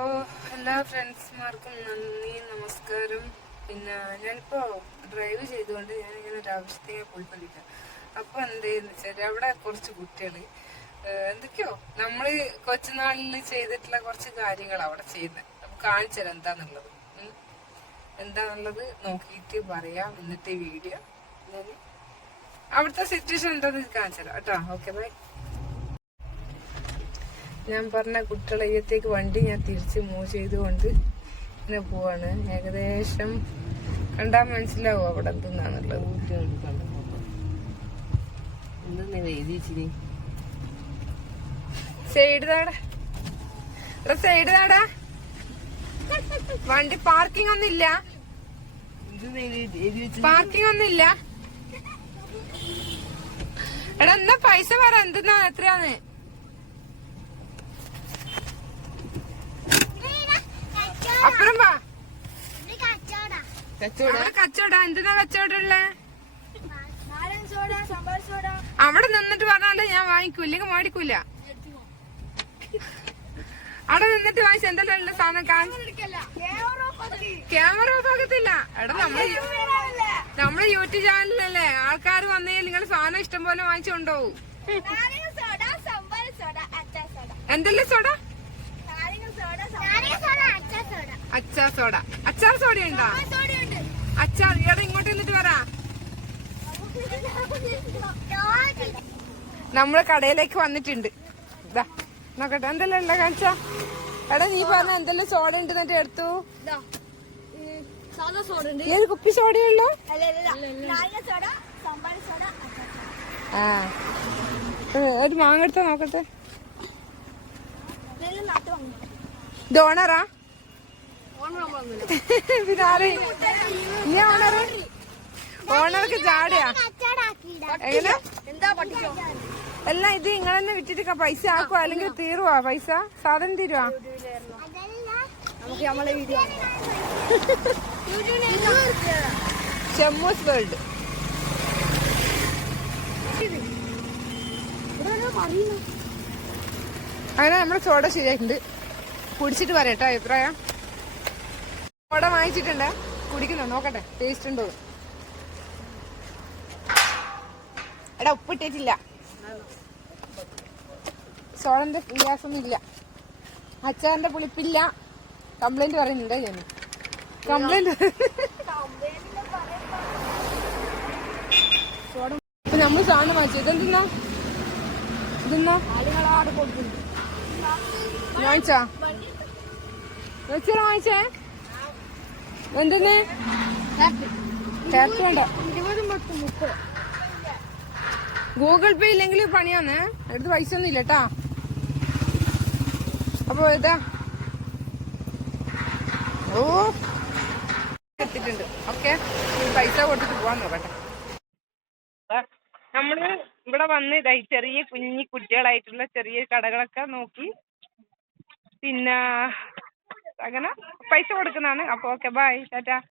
ഓ എല്ലാ ഫ്രണ്ട്സ്മാർക്കും നന്ദി നമസ്കാരം. പിന്നെ ഞാനിപ്പോ ഡ്രൈവ് ചെയ്തുകൊണ്ട് ഞാൻ ഇങ്ങനെ ഒരു ആവശ്യത്തേക്ക് പോയിക്കൊണ്ടിരിക്കുക അപ്പൊ എന്തെന്ന് വെച്ചാൽ അവിടെ കുറച്ച് കുട്ടികൾ എന്തൊക്കെയോ നമ്മൾ കൊച്ചുനാളിൽ ചെയ്തിട്ടുള്ള കുറച്ച് കാര്യങ്ങൾ അവിടെ ചെയ്യുന്നത് നമുക്ക് കാണിച്ചു എന്താന്നുള്ളത്. എന്താന്നുള്ളത് നോക്കിയിട്ട് പറയാം എന്നിട്ട് വീഡിയോ. ഞാൻ അവിടുത്തെ സിറ്റുവേഷൻ എന്താന്ന് കാണിച്ചു തരാം കേട്ടോ. ഓക്കെ ബൈ ഞാൻ പറഞ്ഞ കുട്ടികളയ്യത്തേക്ക് വണ്ടി ഞാൻ തിരിച്ച് മൂവ് ചെയ്തുകൊണ്ട് ഇങ്ങനെ പോവാണ്. ഏകദേശം കണ്ടാൽ മനസ്സിലാവും അവിടെ എന്തെന്നാണുള്ളത്. സൈഡ് സൈഡ് വണ്ടി പാർക്കിംഗ് ഒന്നുമില്ല. പാർക്കിംഗ് ഒന്നുമില്ല. എടാ എന്നാ പൈസ പറ എന്തെന്നാ എത്രയാന്ന്? അപ്പുറം വാ. അവിടെ കച്ചവടം. എന്തിനാ കച്ചവടം ഉള്ളേ? അവിടെ നിന്നിട്ട് പറഞ്ഞാലേ ഞാൻ വാങ്ങിക്കൂ ഇല്ലെങ്കിൽ മേടിക്കൂല. അവിടെ നിന്നിട്ട് വാങ്ങിച്ച എന്തെല്ലാം ഉള്ള സാധനം ക്യാമറ ഭാഗത്തില്ല എടാ നമ്മൾ നമ്മൾ യൂട്യൂബ് ചാനലല്ലേ ആൾക്കാർ വന്നേ നിങ്ങൾ സാധനം ഇഷ്ടം പോലെ വാങ്ങിച്ചുകൊണ്ടുപോകും എന്തെല്ലാം സോഡ? അച്ചാർ സോഡ. അച്ചാർ സോഡ ഉണ്ടോ അച്ചാർ ഇവിടെ ഇങ്ങോട്ട് നിന്നിട്ട് പറ. നമ്മൾ കടയിലേക്ക് വന്നിട്ടുണ്ട്. ഇതാ നോക്കട്ടെ എന്തെല്ലാം ഉള്ള കാണിച്ചാ? എടാ നീ പറഞ്ഞ എന്തെല്ലാം സോഡ ഉണ്ട് എന്നിട്ട് എടുത്തു? ഏത് കുപ്പി സോഡയുള്ളൂ ആ. ഒരു മാങ്ങ എടുത്താ നോക്കട്ടെ. ഇതെല്ലാം പിന്നെ ആര് നീ ഓണറ്? ഓണർക്ക് ചാടിയാ എങ്ങനെ? എല്ലാം ഇത് ഇങ്ങനെ തന്നെ വിറ്റിട്ട് പൈസ ആക്കുവാ? അല്ലെങ്കിൽ തീരുവാ പൈസ? സാധനം തീരുവാ? ചെമ്മൂസ് വേൾഡ്. അങ്ങനെ നമ്മുടെ ചോട ശരിയായിട്ടുണ്ട്. കുടിച്ചിട്ട് പറയട്ടോ അഭിപ്രായം? സോഡ വാങ്ങിച്ചിട്ടുണ്ട് കുടിക്കുന്നോ നോക്കട്ടെ. ടേസ്റ്റ് ഉണ്ടോ? എടാ ഉപ്പിട്ടിട്ടില്ല സോളന്റെ ഗ്യാസൊന്നും ഇല്ല. അച്ചാറിന്റെ പുളിപ്പില്ല. കംപ്ലൈന്റ് പറയുന്നുണ്ടോ ഞാൻ കംപ്ലൈന്റ് ഇപ്പൊ നമ്മൾ സാധനം വാങ്ങിച്ചു ഇതെന്തിന്നാ? ഇതെന്നാ വാങ്ങിച്ചാ? വെച്ചാ വാങ്ങിച്ചേ? എന്തെന്ന് മുപ്പത് ഗൂഗിൾ പേ ഇല്ലെങ്കിൽ പണിയാന്ന് അടുത്ത് പൈസ ഒന്നും ഇല്ല കേട്ടാ അപ്പൊ ഇതാ. ഓ. എത്തിയിട്ടുണ്ട്. ഓക്കെ പൈസ കൊടുത്തിട്ട് പോവാൻ നോക്കട്ടെ. നമ്മൾ ഇവിടെ വന്ന് ഇതായി ചെറിയ കുഞ്ഞി കുട്ടികളായിട്ടുള്ള ചെറിയ കടകളൊക്കെ നോക്കി. പിന്നെ അങ്ങനെ പൈസ കൊടുക്കുന്നതാണ്. അപ്പൊ ഓക്കെ ബൈ ടാറ്റാ.